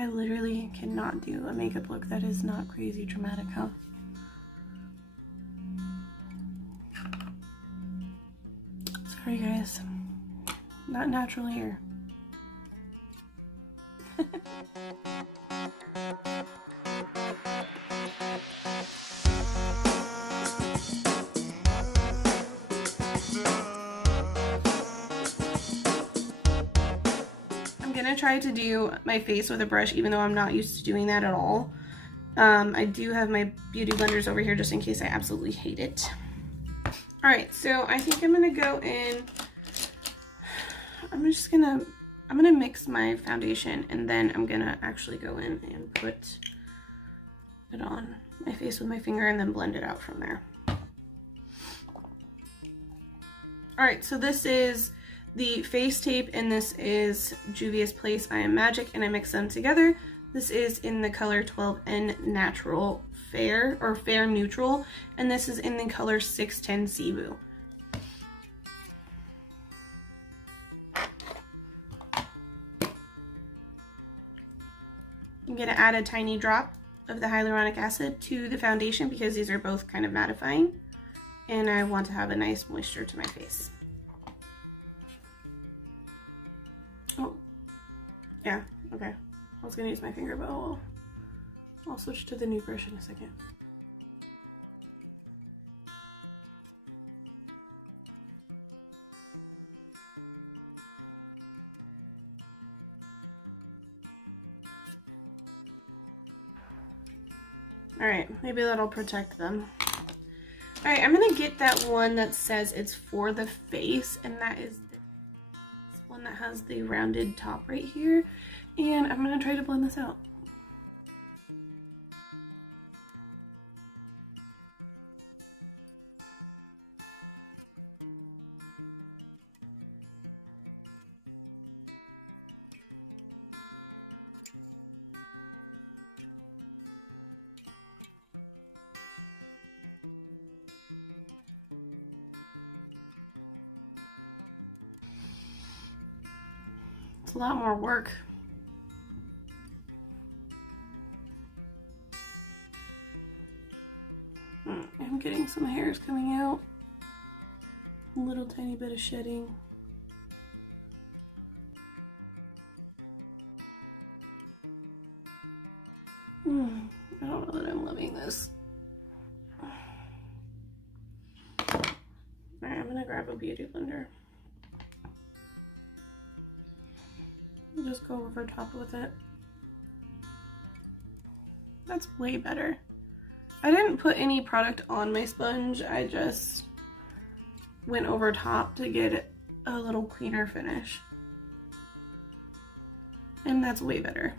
I literally cannot do a makeup look that is not crazy dramatic, huh? Sorry guys, not natural hair. I'm gonna try to do my face with a brush even though I'm not used to doing that at all. I do have my beauty blenders over here just in case I absolutely hate it. Alright, so I think I'm gonna go in, I'm gonna mix my foundation and then I'm gonna actually go in and put it on my face with my finger and then blend it out from there. Alright, so this is the Face Tape and this is Juvias Place I Magic, and I mix them together. This is in the color 12N Natural Fair, or Fair Neutral, and this is in the color 610 Cebu. I'm going to add a tiny drop of the hyaluronic acid to the foundation because these are both kind of mattifying, and I want to have a nice moisture to my face. Oh, yeah, okay. I was gonna use my finger, but oh well. I'll switch to the new brush in a second. Alright, maybe that'll protect them. Alright, I'm gonna get that one that says it's for the face, and that is this one that has the rounded top right here, and I'm gonna try to blend this out. It's a lot more work. I'm getting some hairs coming out. A little tiny bit of shedding. I don't know that I'm loving this. Alright, I'm gonna grab a beauty blender. Just go over top with it. That's way better. I didn't put any product on my sponge, I just went over top to get a little cleaner finish. And that's way better.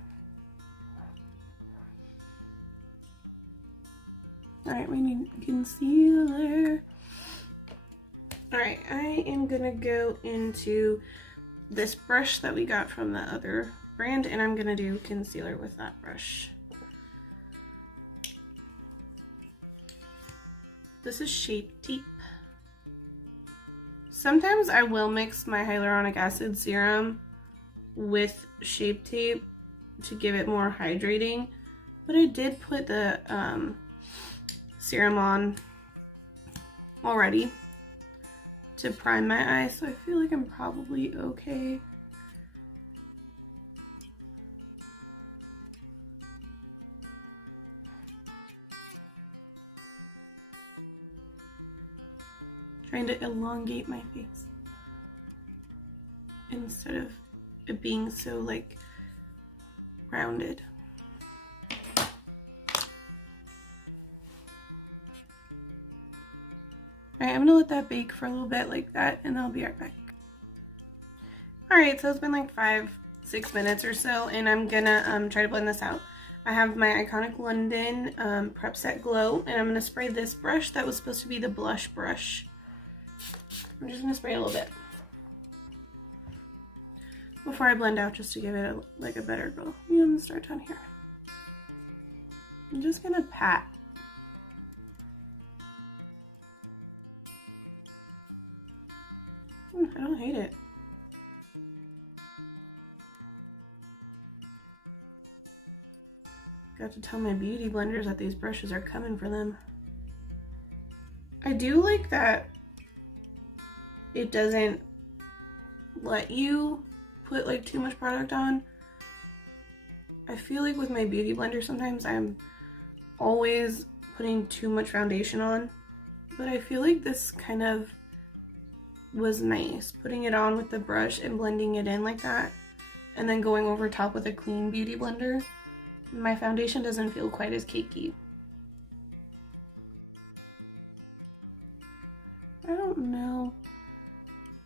Alright, we need concealer. Alright, I am gonna go into this brush that we got from the other brand, and I'm gonna do concealer with that brush. This is Shape Tape. Sometimes I will mix my hyaluronic acid serum with Shape Tape to give it more hydrating, but I did put the serum on already to prime my eyes, so I feel like I'm probably okay. Trying to elongate my face instead of it being so like rounded. Alright, I'm gonna let that bake for a little bit like that, and then I'll be right back. Alright, so it's been like 5-6 minutes or so, and I'm gonna try to blend this out. I have my Iconic London Prep Set Glow, and I'm gonna spray this brush that was supposed to be the blush brush. I'm just gonna spray a little bit before I blend out, just to give it like a better glow. I'm gonna start down here. I'm just gonna pat. I don't hate it. Got to tell my beauty blenders that these brushes are coming for them. I do like that it doesn't let you put like too much product on. I feel like with my beauty blender sometimes I'm always putting too much foundation on, but I feel like this kind of was nice, putting it on with the brush and blending it in like that, and then going over top with a clean beauty blender. My foundation doesn't feel quite as cakey. I don't know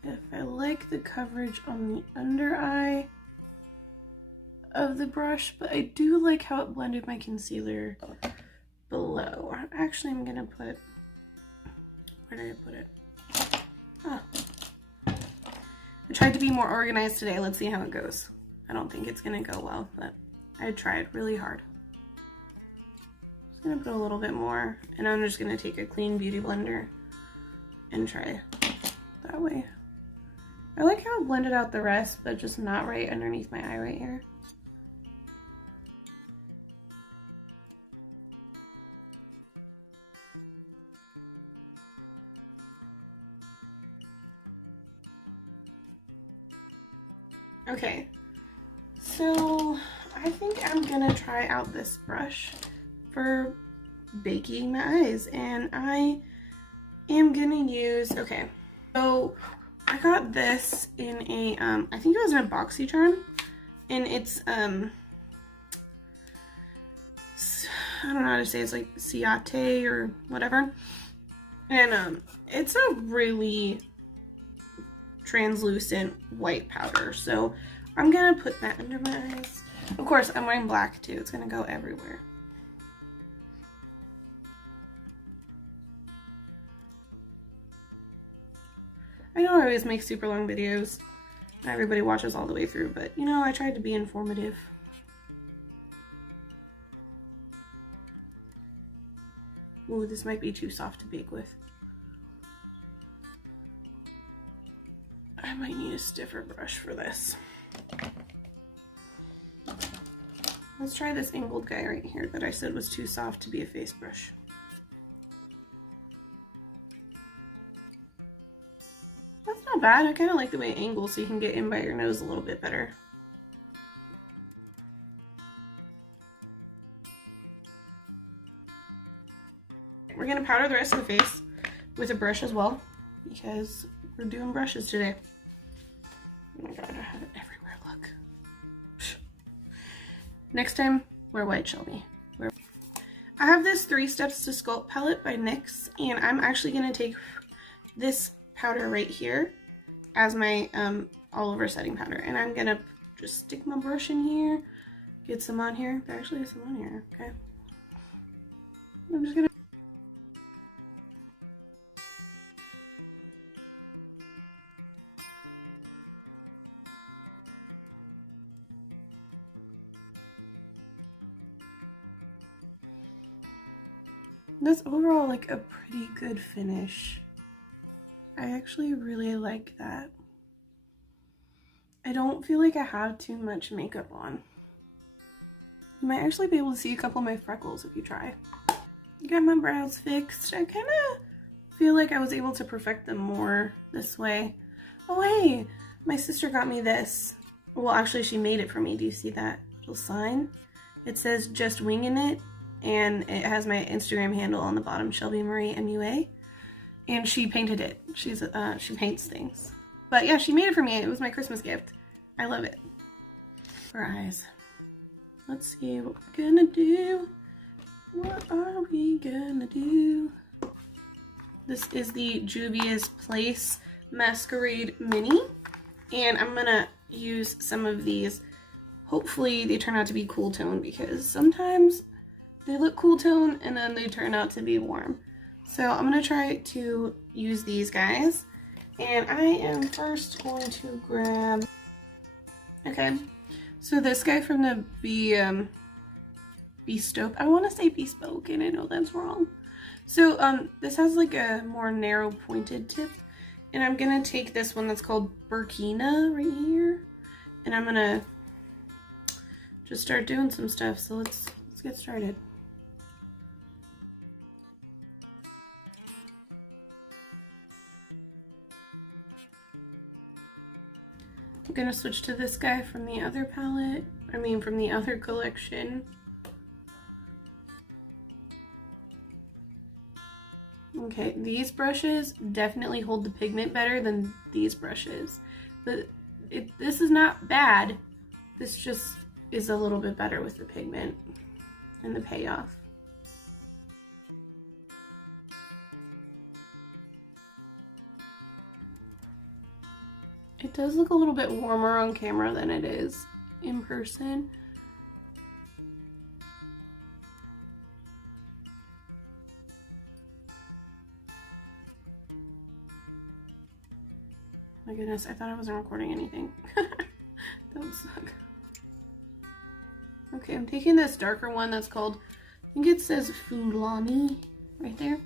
if I like the coverage on the under eye of the brush, but I do like how it blended my concealer below. Actually, I'm gonna put, where did I put it? Oh. I tried to be more organized today. Let's see how it goes. I don't think it's gonna go well, but I tried really hard. Just gonna put a little bit more, and I'm just gonna take a clean beauty blender and try that way. I like how it blended out the rest, but just not right underneath my eye right here. Okay, so I think I'm gonna try out this brush for baking my eyes, and I am gonna use, okay, so I got this in a, I think it was an BoxyCharm, and it's, I don't know how to say, it's like Ciate or whatever, and it's a really translucent white powder, so I'm gonna put that under my eyes. Of course, I'm wearing black too, it's gonna go everywhere. I know I always make super long videos, not everybody watches all the way through, but you know, I tried to be informative. Ooh, this might be too soft to bake with. I might need a stiffer brush for this. Let's try this angled guy right here that I said was too soft to be a face brush. That's not bad. I kind of like the way it angles so you can get in by your nose a little bit better. We're going to powder the rest of the face with a brush as well, because we're doing brushes today. Oh my god, I have it everywhere, look. Next time, wear white, Shelby. I have this 3 Steps to Sculpt palette by NYX, and I'm actually going to take this powder right here as my all over setting powder, and I'm going to just stick my brush in here, get some on here. There actually is some on here, okay. I'm just going to That's overall like a pretty good finish. I actually really like that. I don't feel like I have too much makeup on. You might actually be able to see a couple of my freckles if you try. Got my brows fixed. I kind of feel like I was able to perfect them more this way. Oh hey, my sister got me this. Well, actually she made it for me. Do you see that little sign? It says just winging it. And it has my Instagram handle on the bottom, Shelby Marie MUA, and she painted it. She paints things. But yeah, she made it for me. It was my Christmas gift. I love it. For eyes. Let's see what we're gonna do. What are we gonna do? This is the Juvias Place Masquerade Mini, and I'm gonna use some of these. Hopefully they turn out to be cool tone, because sometimes they look cool tone and then they turn out to be warm. So I'm gonna try to use these guys, and I am first going to grab, okay, so this guy from the Bespoke, I want to say Bespoke and I know that's wrong. So this has like a more narrow pointed tip, and I'm gonna take this one that's called Burkina right here, and I'm gonna just start doing some stuff. So let's get started. I'm gonna switch to this guy from the other palette, from the other collection. Okay, these brushes definitely hold the pigment better than these brushes, but this is not bad. This just is a little bit better with the pigment and the payoff. It does look a little bit warmer on camera than it is in person. My goodness, I thought I wasn't recording anything. That would suck. Okay, I'm taking this darker one that's called, I think it says Fulani right there.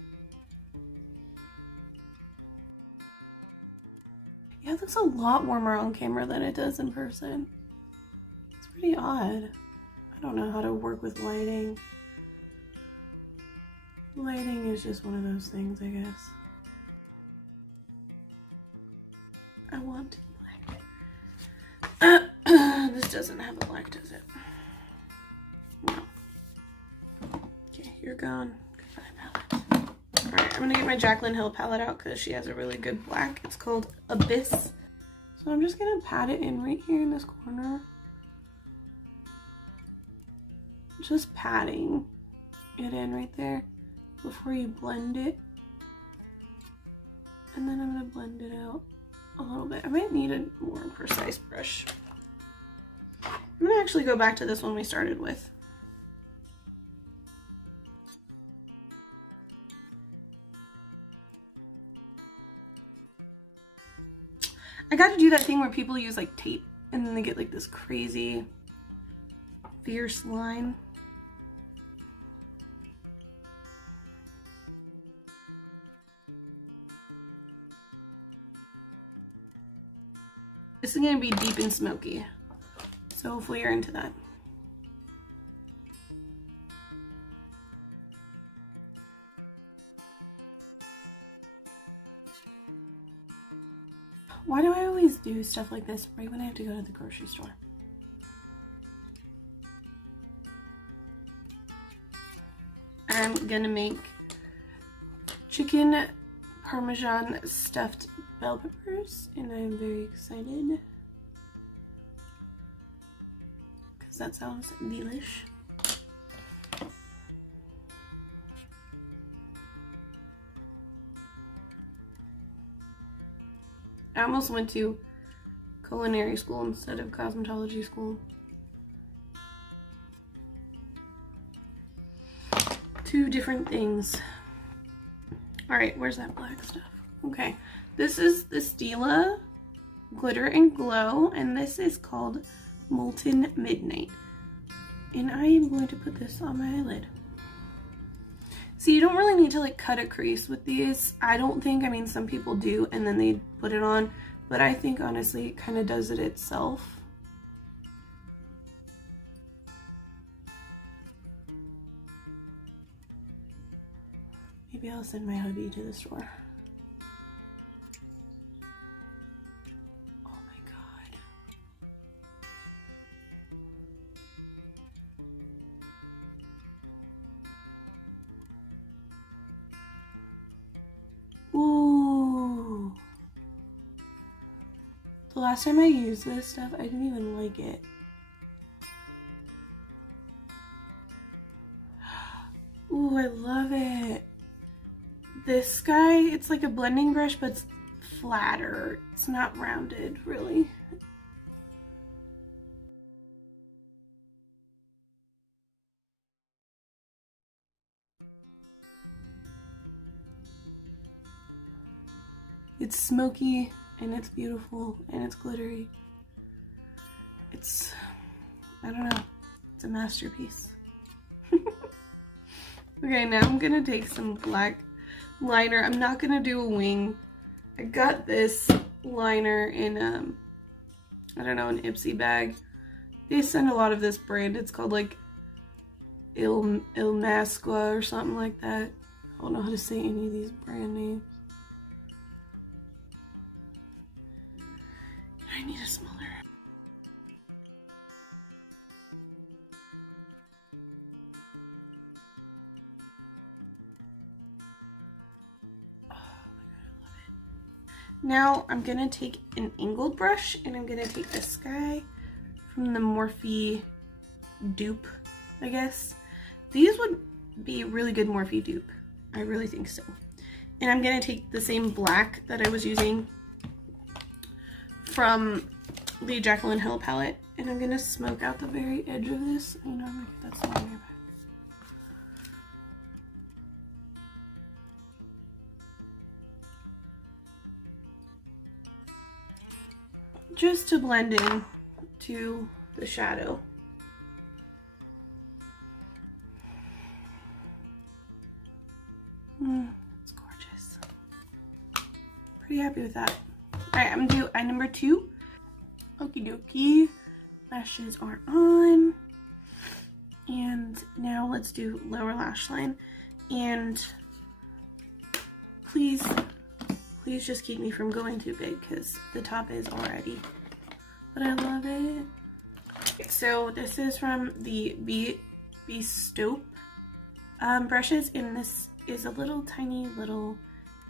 Yeah, it looks a lot warmer on camera than it does in person. It's pretty odd. I don't know how to work with lighting. Lighting is just one of those things, I guess. I want black. This doesn't have a black, does it? No. Okay, you're gone. Alright, I'm gonna get my Jaclyn Hill palette out because she has a really good black. It's called Abyss. So I'm just gonna pat it in right here in this corner. Just patting it in right there before you blend it. And then I'm gonna blend it out a little bit. I might need a more precise brush. I'm gonna actually go back to this one we started with. I got to do that thing where people use like tape and then they get like this crazy fierce line. This is going to be deep and smoky, so hopefully you're into that. Why do I always do stuff like this right when I have to go to the grocery store? I'm gonna make chicken parmesan stuffed bell peppers, and I'm very excited because that sounds delish. I almost went to culinary school instead of cosmetology school. Two different things. Alright, where's that black stuff? Okay, this is the Stila Glitter and Glow, and this is called Molten Midnight. And I am going to put this on my eyelid. So you don't really need to like cut a crease with these. I don't think, I mean some people do and then they put it on, but I think honestly it kind of does it itself. Maybe I'll send my hubby to the store. Oh my god. Ooh. The last time I used this stuff, I didn't even like it. Ooh, I love it. This guy, it's like a blending brush, but it's flatter. It's not rounded, really. It's smoky, and it's beautiful, and it's glittery. It's, I don't know, it's a masterpiece. Okay, now I'm gonna take some black liner. I'm not gonna do a wing. I got this liner in, I don't know, an Ipsy bag. They send a lot of this brand. It's called like Ilmasqua or something like that. I don't know how to say any of these brand names. I need a smaller. Now I'm gonna take an angled brush and I'm gonna take this guy from the Morphe dupe, I guess. These would be a really good Morphe dupe. I really think so. And I'm gonna take the same black that I was using from the Jaclyn Hill palette, and I'm gonna smoke out the very edge of this. You know, I'm gonna get that smaller. Just to blend in to the shadow. It's gorgeous. Pretty happy with that. Alright, I'm gonna do eye number 2. Okie dokie. Lashes are on. And now let's do lower lash line. And please just keep me from going too big because the top is already. But I love it. So this is from the Tape brushes, and this is a little tiny little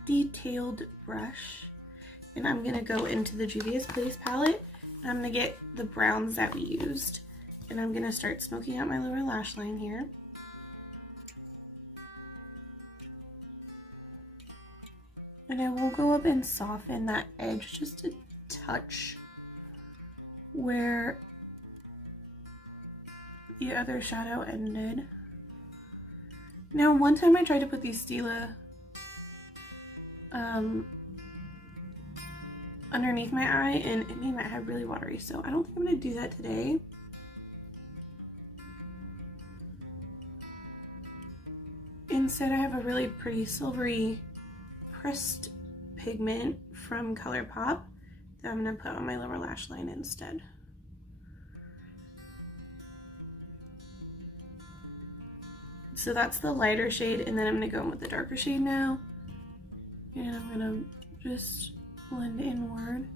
detailed brush. And I'm gonna go into the Juvias Place palette. And I'm gonna get the browns that we used. And I'm gonna start smoking out my lower lash line here. And I will go up and soften that edge just a touch where the other shadow ended. Now, one time I tried to put these Stila underneath my eye and it made my eye really watery, so I don't think I'm gonna do that today. Instead, I have a really pretty silvery pressed pigment from ColourPop that I'm gonna put on my lower lash line instead. So that's the lighter shade, and then I'm gonna go in with the darker shade now. And I'm gonna just blend inward.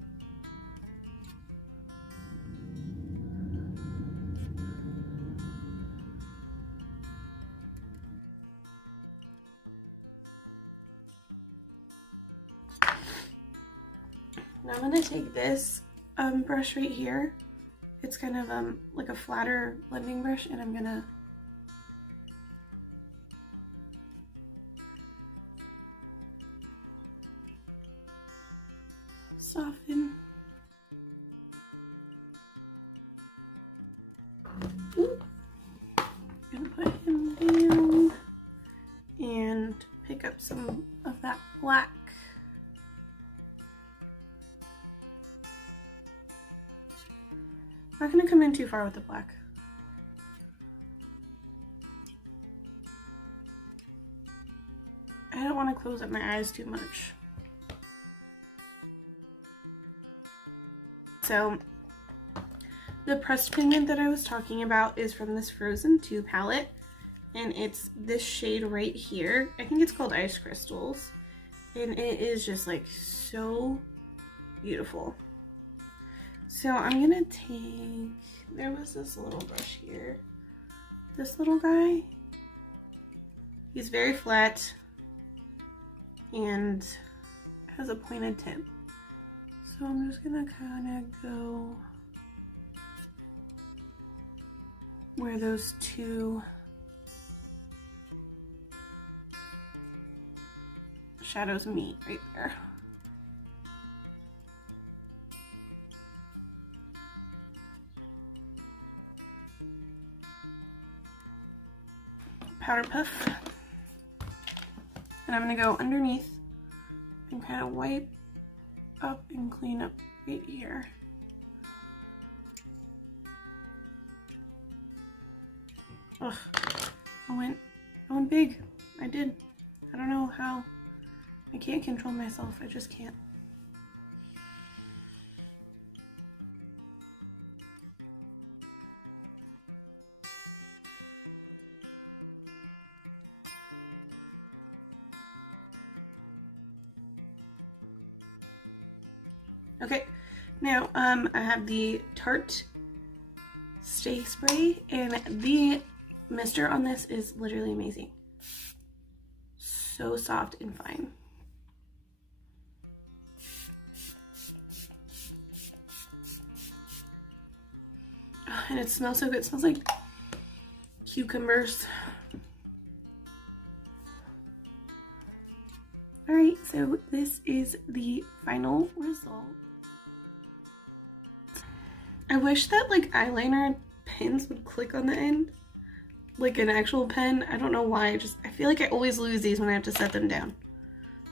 Now I'm gonna take this brush right here. It's kind of like a flatter blending brush, and I'm gonna soften. Ooh. Gonna put him down and pick up some of that black. Not gonna come in too far with the black. I don't want to close up my eyes too much. So the pressed pigment that I was talking about is from this Frozen 2 palette, and it's this shade right here. I think it's called Ice Crystals, and it is just like so beautiful. So I'm gonna take, there was this little brush here, this little guy. He's very flat and has a pointed tip. So I'm just gonna kind of go where those two shadows meet right there. Powder puff, and I'm gonna go underneath and kind of wipe up and clean up right here. Ugh, I went big. I did. I don't know how. I can't control myself. I just can't. Okay, now I have the Tarte Stay Spray, and the mister on this is literally amazing. So soft and fine. Oh, and it smells so good. It smells like cucumbers. Alright, so this is the final result. I wish that like eyeliner pins would click on the end, like an actual pen. I don't know why, I feel like I always lose these when I have to set them down.